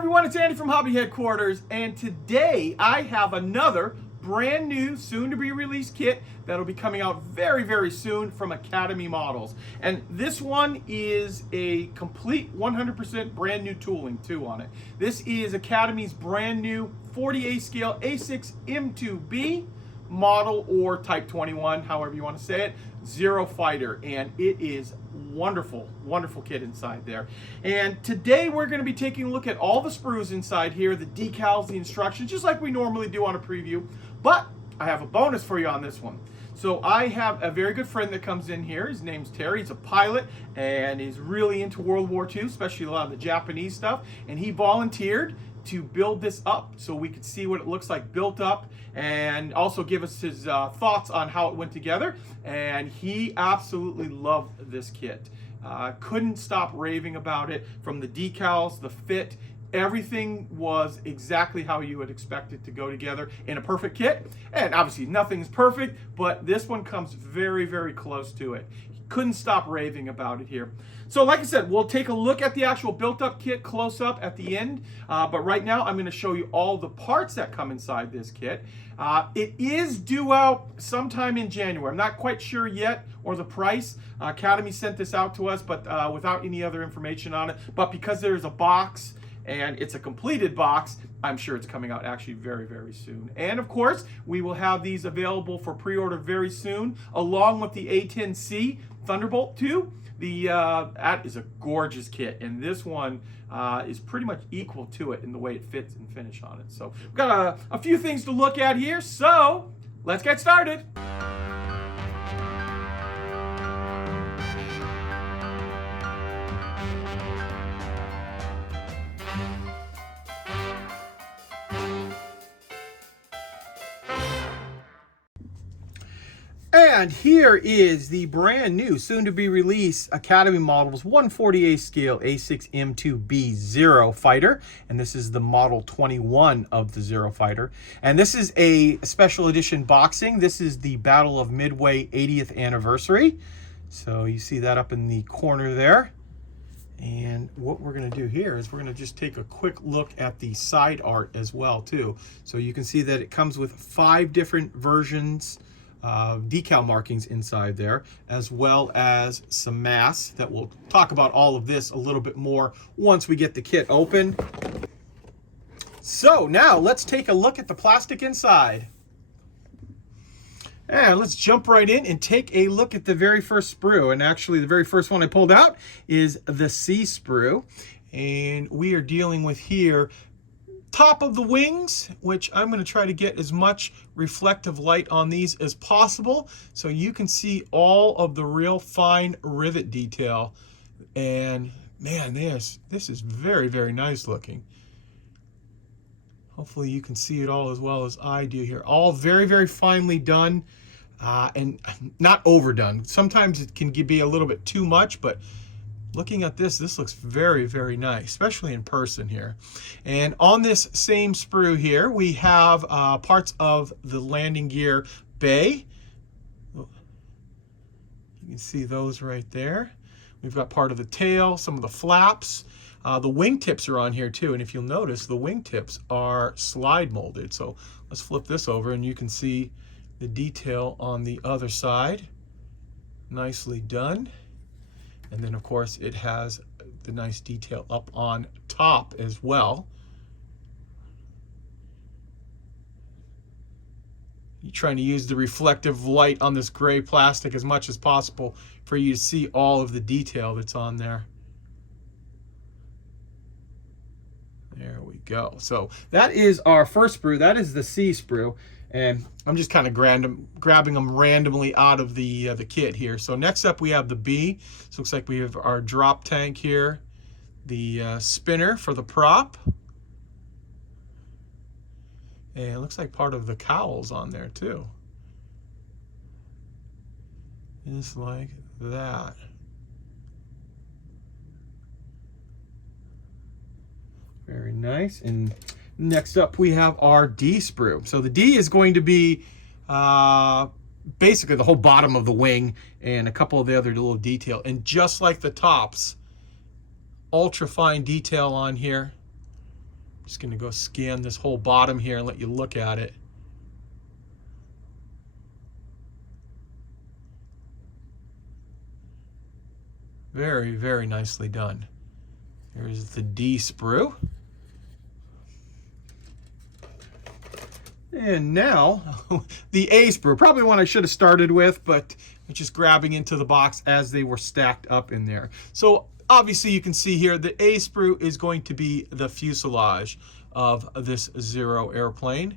everyone, it's Andy from Hobby Headquarters, and today I have another brand new, soon-to-be released kit that'll be coming out very, very soon from Academy Models. And this one is a complete 100% brand new tooling too on it. This is Academy's brand new 40A scale A6M2b model, or Type 21, however you want to say it, Zero Fighter, and it is wonderful, wonderful kit inside there. And today we're going to be taking a look at all the sprues inside here, the decals, the instructions, just like we normally do on a preview. But I have a bonus for you on this one. So I have a very good friend that comes in here. His name's Terry. He's a pilot and he's really into World War II, especially a lot of the Japanese stuff. And he volunteered to build this up so we could see what it looks like built up, and also give us his thoughts on how it went together. And he absolutely loved this kit. Couldn't stop raving about it. From the decals, the fit, everything was exactly how you would expect it to go together in a perfect kit. And obviously nothing's perfect, but this one comes very, very close to it. Couldn't stop raving about it here. So like I said, we'll take a look at the actual built-up kit close up at the end, but right now I'm going to show you all the parts that come inside this kit. It is due out sometime in January. I'm not quite sure yet, or the price. Academy sent this out to us, but without any other information on it. But because there's a box and it's a completed box, I'm sure it's coming out actually very, very soon. And of course, we will have these available for pre-order very soon, along with the A10C Thunderbolt 2. That is a gorgeous kit, and this one is pretty much equal to it in the way it fits and finish on it. So we've got a few things to look at here, so let's get started. And here is the brand new, soon-to-be released Academy Models 140A scale A6M2b Zero Fighter. And this is the Model 21 of the Zero Fighter. And this is a special edition boxing. This is the Battle of Midway 80th anniversary. So you see that up in the corner there. And what we're going to do here is we're going to just take a quick look at the side art as well, too. So you can see that it comes with 5 different versions, decal markings inside there, as well as some masks that we'll talk about all of this a little bit more once we get the kit open. So now let's take a look at the plastic inside. And let's jump right in and take a look at the very first sprue. And actually the very first one I pulled out is the C sprue. And we are dealing with here top of the wings, which I'm going to try to get as much reflective light on these as possible so you can see all of the real fine rivet detail. And man, this is very, very nice looking. Hopefully you can see it all as well as I do here. All very, very finely done and not overdone. Sometimes it can be a little bit too much, but looking at this looks very, very nice, especially in person here. And on this same sprue here, we have parts of the landing gear bay. You can see those right there. We've got part of the tail, some of the flaps. The wingtips are on here too, and if you'll notice, the wingtips are slide molded. So let's flip this over and you can see the detail on the other side. Nicely done. And then, of course, it has the nice detail up on top as well. You're trying to use the reflective light on this gray plastic as much as possible for you to see all of the detail that's on there. There we go. So that is our first sprue. That is the C sprue. And I'm just kind of grabbing them randomly out of the kit here. So next up we have the B. So it looks like we have our drop tank here, the spinner for the prop, and it looks like part of the cowl's on there too. Just like that. Very nice. And next up we have our D sprue. So the D is going to be basically the whole bottom of the wing and a couple of the other little detail. And just like the tops, ultra fine detail on here. Just going to go scan this whole bottom here and let you look at it. Very, very nicely done. Here's the D sprue. And now, the A sprue, probably one I should have started with, but just grabbing into the box as they were stacked up in there. So obviously you can see here the A sprue is going to be the fuselage of this Zero airplane.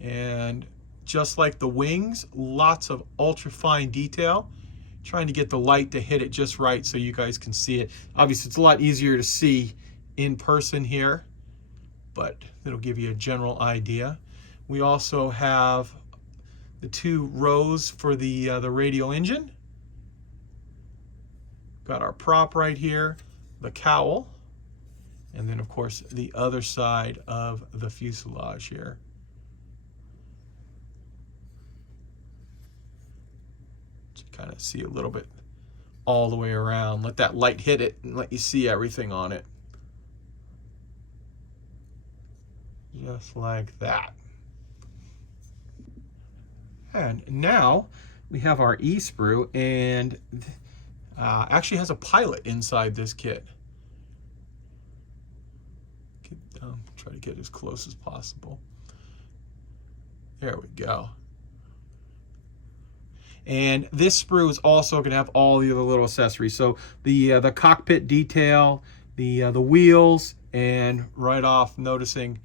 And just like the wings, lots of ultra fine detail. Trying to get the light to hit it just right so you guys can see it. Obviously it's a lot easier to see in person here, but it'll give you a general idea. We also have the 2 rows for the radial engine. Got our prop right here, the cowl, and then of course the other side of the fuselage here. Kind of see a little bit all the way around. Let that light hit it and let you see everything on it. Just like that. And now we have our E sprue, and actually has a pilot inside this kit. Try to get as close as possible. There we go. And this sprue is also going to have all the other little accessories. So the cockpit detail, the wheels, and right off noticing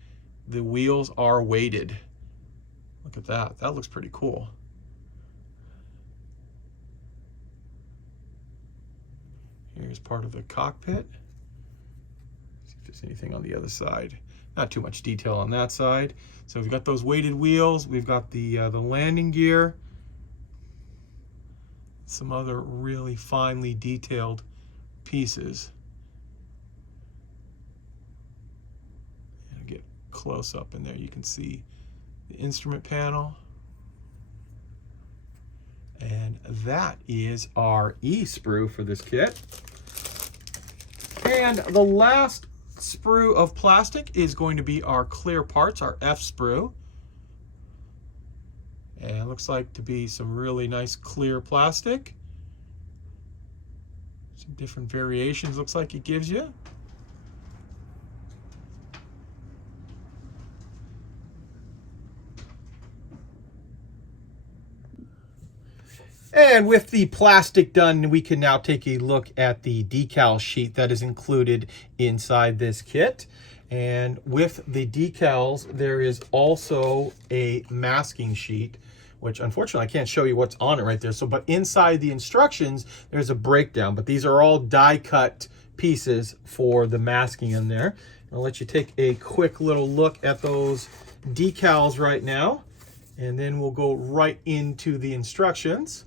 the wheels are weighted. Look at that. That looks pretty cool. Here's part of the cockpit. See if there's anything on the other side. Not too much detail on that side. So we've got those weighted wheels. We've got the landing gear. Some other really finely detailed pieces. And get close up in there. You can see the instrument panel. And that is our E sprue for this kit. And the last sprue of plastic is going to be our clear parts, our F sprue. And it looks like to be some really nice clear plastic. Some different variations looks like it gives you. And with the plastic done, we can now take a look at the decal sheet that is included inside this kit. And with the decals, there is also a masking sheet, which unfortunately I can't show you what's on it right there. So, but inside the instructions, there's a breakdown, but these are all die cut pieces for the masking in there. I'll let you take a quick little look at those decals right now, and then we'll go right into the instructions,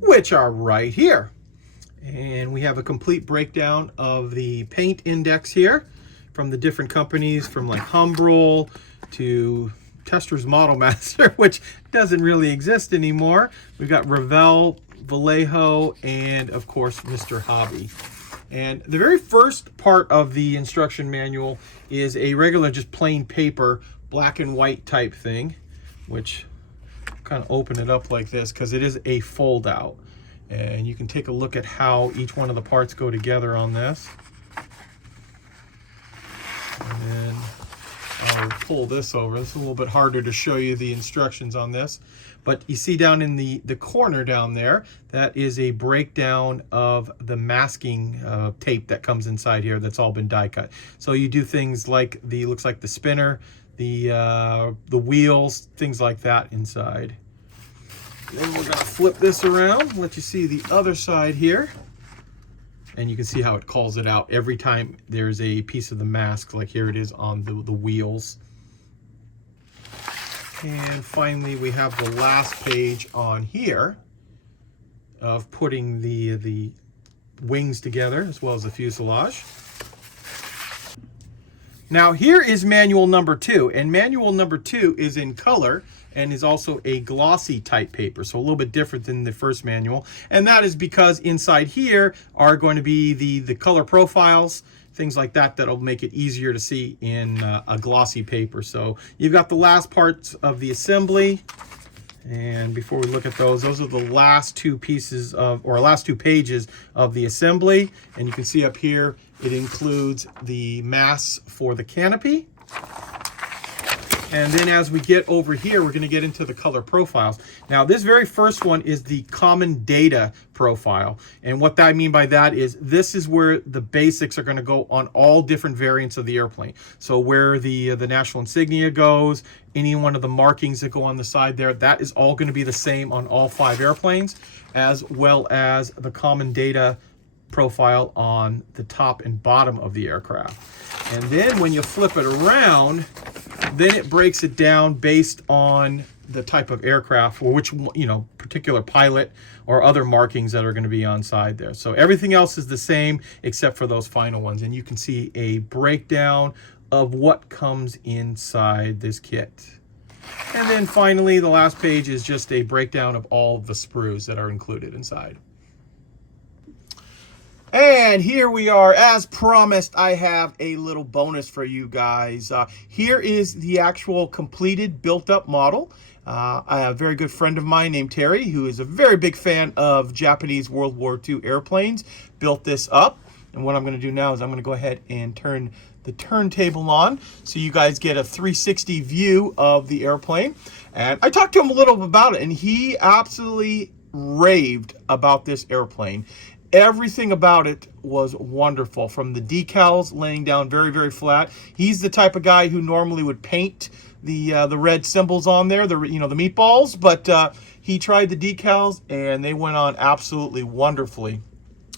which are right here. And we have a complete breakdown of the paint index here from the different companies, from like Humbrol to Tester's Model Master, which doesn't really exist anymore. We've got Revell, Vallejo, and of course Mr. Hobby. And the very first part of the instruction manual is a regular, just plain paper, black and white type thing, which kind of open it up like this because it is a fold out. And you can take a look at how each one of the parts go together on this. And then I'll pull this over. This is a little bit harder to show you the instructions on this. But you see down in the corner down there, that is a breakdown of the masking tape that comes inside here that's all been die cut. So you do things like looks like the spinner, the wheels, things like that inside. Then we're gonna flip this around, let you see the other side here. And you can see how it calls it out every time there's a piece of the mask, like here it is on the wheels. And finally, we have the last page on here of putting the wings together, as well as the fuselage. Now here is manual number 2, and manual number 2 is in color and is also a glossy type paper, so a little bit different than the first manual. And that is because inside here are going to be the color profiles, things like that that'll make it easier to see in a glossy paper. So you've got the last parts of the assembly. And before we look at those are the last two pieces of, or last two pages of the assembly. And you can see up here, it includes the mass for the canopy. And then as we get over here, we're going to get into the color profiles. Now, this very first one is the common data profile. And what I mean by that is this is where the basics are going to go on all different variants of the airplane. So where the national insignia goes, any one of the markings that go on the side there, that is all going to be the same on all 5 airplanes, as well as the common data profile on the top and bottom of the aircraft. And then when you flip it around, then it breaks it down based on the type of aircraft or which, particular pilot or other markings that are going to be on side there. So everything else is the same except for those final ones. And you can see a breakdown of what comes inside this kit. And then finally, the last page is just a breakdown of all the sprues that are included inside. And here we are. As promised, I have a little bonus for you guys. Here is the actual completed built-up model. I have a very good friend of mine named Terry, who is a very big fan of Japanese World War II airplanes, built this up. And what I'm going to do now is I'm going to go ahead and turn the turntable on so you guys get a 360 view of the airplane. And I talked to him a little about it, and he absolutely raved about this airplane. Everything about it was wonderful, from the decals laying down very, very flat. He's the type of guy who normally would paint the red symbols on there, the meatballs, but he tried the decals and they went on absolutely wonderfully.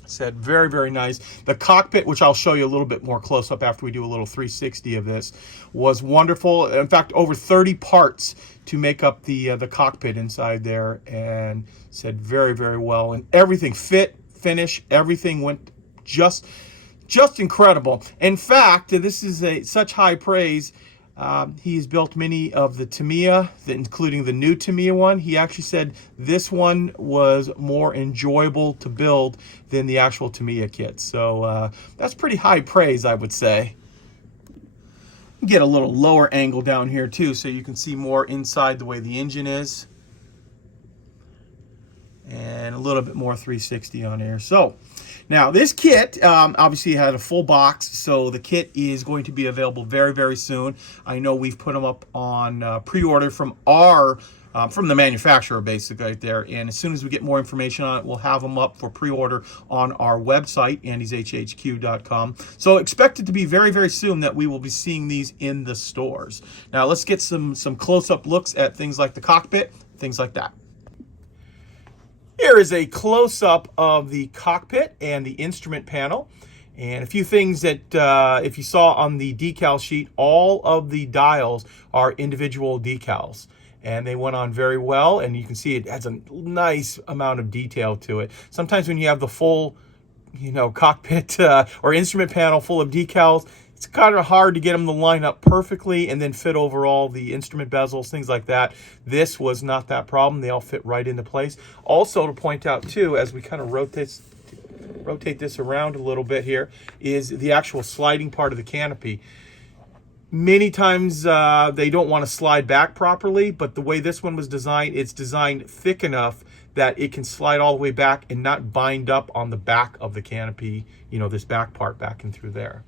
Said very, very nice. The cockpit, which I'll show you a little bit more close up after we do a little 360 of this, was wonderful. In fact, over 30 parts to make up the cockpit inside there, and said very, very well. And everything fit, finish, everything went just incredible. In fact, this is such high praise. He's built many of the Tamiya, including the new Tamiya one. He actually said this one was more enjoyable to build than the actual Tamiya kit. So that's pretty high praise, I would say. Get a little lower angle down here too, so you can see more inside the way the engine is. And a little bit more 360 on here. So now this kit obviously had a full box, so the kit is going to be available very, very soon. I know we've put them up on pre-order from from the manufacturer, basically, right there. And as soon as we get more information on it, we'll have them up for pre-order on our website, andyshhq.com. So expect it to be very, very soon that we will be seeing these in the stores. Now let's get some close-up looks at things like the cockpit, things like that. Here is a close-up of the cockpit and the instrument panel. And a few things that if you saw on the decal sheet, all of the dials are individual decals. And they went on very well, and you can see it has a nice amount of detail to it. Sometimes when you have the full, cockpit or instrument panel full of decals, it's kind of hard to get them to line up perfectly and then fit over all the instrument bezels, things like that. This was not that problem. They all fit right into place. Also, to point out too, as we kind of rotate this around a little bit here, is the actual sliding part of the canopy. Many times they don't want to slide back properly, but the way this one was designed, it's designed thick enough that it can slide all the way back and not bind up on the back of the canopy, this back part back and through there.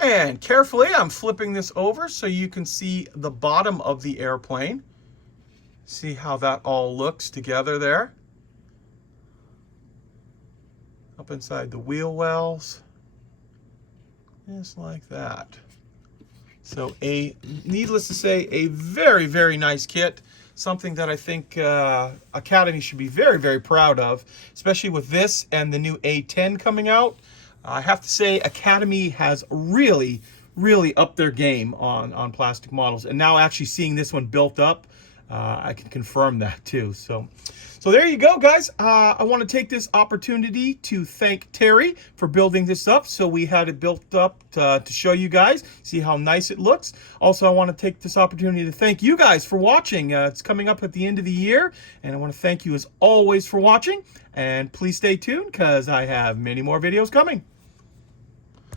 And carefully, I'm flipping this over so you can see the bottom of the airplane. See how that all looks together there. Up inside the wheel wells. Just like that. So needless to say, a very, very nice kit. Something that I think Academy should be very, very proud of, especially with this and the new A10 coming out. I have to say Academy has really, really upped their game on plastic models. And now actually seeing this one built up, I can confirm that too. So there you go, guys. I want to take this opportunity to thank Terry for building this up. So we had it built up to show you guys, see how nice it looks. Also, I want to take this opportunity to thank you guys for watching. It's coming up at the end of the year, and I want to thank you as always for watching. And please stay tuned because I have many more videos coming.